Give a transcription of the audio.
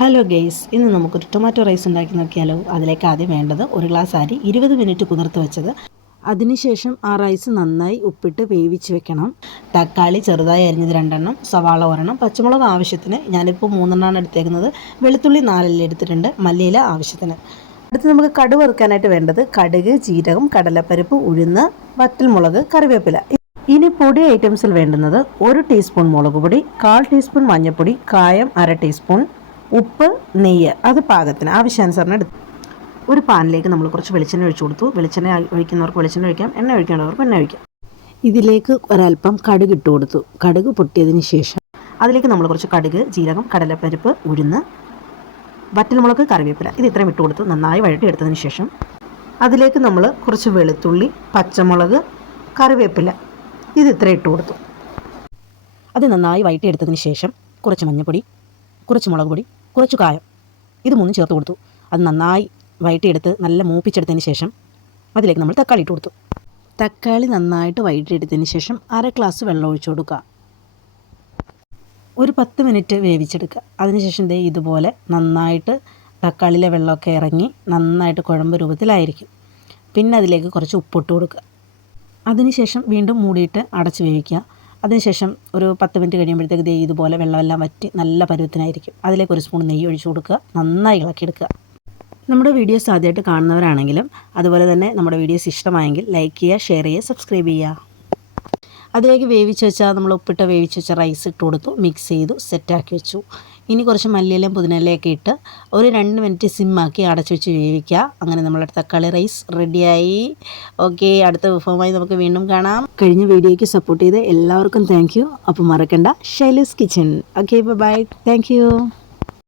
Hello guys, ഇന്ന് നമുക്കൊരു tomato rice ഉണ്ടാക്കി നോക്കിയാലോ. അതിലേക്ക് ആദ്യം വേണ്ടത് ഒരു ഗ്ലാസ് അരി 20 മിനിറ്റ് കുതിർത്ത് വെച്ചത്. അതിനുശേഷം ആ റൈസ് നന്നായി ഉപ്പിട്ട് വേവിച്ച് വെക്കണം. തക്കാളി ചെറുതായി അരിഞ്ഞത് 2 സവാള 1, പച്ചമുളക് ആവശ്യത്തിന്, ഞാനിപ്പോൾ 3 എടുത്തേക്കുന്നത്. വെളുത്തുള്ളി 4 എടുത്തിട്ടുണ്ട്, മല്ലിയില ആവശ്യത്തിന്. അടുത്ത് നമുക്ക് കടുക് വറുക്കാനായിട്ട് വേണ്ടത് കടുക്, ജീരകം, കടലപ്പരിപ്പ്, ഉഴുന്ന്, വറ്റൽമുളക്, കറിവേപ്പില. ഇനി പൊടി ഐറ്റംസിൽ വേണ്ടുന്നത് 1 ടീസ്പൂൺ മുളക് പൊടി, 1/4 ടീസ്പൂൺ മഞ്ഞൾപ്പൊടി, കായം 1/2 ടീസ്പൂൺ, ഉപ്പ്, നെയ്യ് അത് പാകത്തിന് ആവശ്യാനുസരണം എടുത്തു. ഒരു പാനിലേക്ക് നമ്മൾ കുറച്ച് വെളിച്ചെണ്ണ ഒഴിച്ചു കൊടുത്തു. വെളിച്ചെണ്ണ ഒഴിക്കുന്നവർക്ക് വെളിച്ചെണ്ണ ഒഴിക്കാം, എണ്ണ ഒഴിക്കേണ്ടവർക്ക് എണ്ണ ഒഴിക്കാം. ഇതിലേക്ക് ഒരല്പം കടുക് ഇട്ട് കൊടുത്തു. കടുക് പൊട്ടിയതിന് ശേഷം അതിലേക്ക് നമ്മൾ കുറച്ച് കടുക്, ജീരകം, കടലപ്പരിപ്പ്, ഉഴുന്ന്, വറ്റൽമുളക്, കറിവേപ്പില ഇത് ഇത്രയും ഇട്ട് കൊടുത്ത് നന്നായി വഴറ്റിയെടുത്തതിന് ശേഷം അതിലേക്ക് നമ്മൾ കുറച്ച് വെളുത്തുള്ളി, പച്ചമുളക്, കറിവേപ്പില ഇത് ഇത്രയും ഇട്ട് കൊടുത്തു. അത് നന്നായി വഴറ്റിയെടുത്തതിന് ശേഷം കുറച്ച് മഞ്ഞൾപ്പൊടി, കുറച്ച് മുളക് പൊടി, കുറച്ച് കായം ഇത് 3 ചേർത്ത് കൊടുത്തു. അത് നന്നായി വഴറ്റിയെടുത്ത് നല്ല മൂപ്പിച്ചെടുത്തതിന് ശേഷം അതിലേക്ക് നമ്മൾ തക്കാളി ഇട്ട് കൊടുത്തു. തക്കാളി നന്നായിട്ട് വഴറ്റിയെടുത്തതിന് ശേഷം 1/2 ഗ്ലാസ് വെള്ളം ഒഴിച്ചു കൊടുക്കുക. ഒരു 10 മിനിറ്റ് വേവിച്ചെടുക്കുക. അതിനുശേഷം ഇതുപോലെ നന്നായിട്ട് തക്കാളിയിലെ വെള്ളമൊക്കെ ഇറങ്ങി നന്നായിട്ട് കുഴമ്പ് രൂപത്തിലായിരിക്കും. പിന്നെ അതിലേക്ക് കുറച്ച് ഉപ്പിട്ട് കൊടുക്കുക. അതിനുശേഷം വീണ്ടും മൂടിയിട്ട് അടച്ച് വേവിക്കുക. അതിനുശേഷം ഒരു 10 മിനിറ്റ് കഴിയുമ്പോഴത്തേക്ക് ഇതുപോലെ വെള്ളമെല്ലാം വറ്റി നല്ല പരുവത്തിനായിരിക്കും. അതിലേക്ക് 1 സ്പൂൺ നെയ്യ് ഒഴിച്ചു കൊടുക്കുക. നന്നായി ഇളക്കിയെടുക്കുക. നമ്മുടെ വീഡിയോസ് ആദ്യമായിട്ട് കാണുന്നവരാണെങ്കിലും അതുപോലെ തന്നെ നമ്മുടെ വീഡിയോസ് ഇഷ്ടമായെങ്കിൽ ലൈക്ക് ചെയ്യുക, ഷെയർ ചെയ്യുക, സബ്സ്ക്രൈബ് ചെയ്യുക. അതിലേക്ക് വേവിച്ച് വെച്ചാൽ നമ്മൾ ഉപ്പിട്ട് വേവിച്ച് വെച്ച റൈസ് ഇട്ട് കൊടുത്തു, മിക്സ് ചെയ്തു, സെറ്റാക്കി വെച്ചു. ഇനി കുറച്ച് മല്ലിയിലയും പുതിനയിലയൊക്കെ ഇട്ട് ഒരു 2 മിനിറ്റ് സിമ്മാക്കി അടച്ചു വെച്ച് വേവിക്കുക. അങ്ങനെ നമ്മളുടെ തക്കാളി റൈസ് റെഡിയായി. ഓക്കെ, അടുത്ത വിഭവമായി നമുക്ക് വീണ്ടും കാണാം. കഴിഞ്ഞ വീഡിയോയ്ക്ക് സപ്പോർട്ട് ചെയ്ത് എല്ലാവർക്കും താങ്ക് യു. അപ്പോൾ മറക്കണ്ട Shailu's kitchen. Okay, bye, thank U.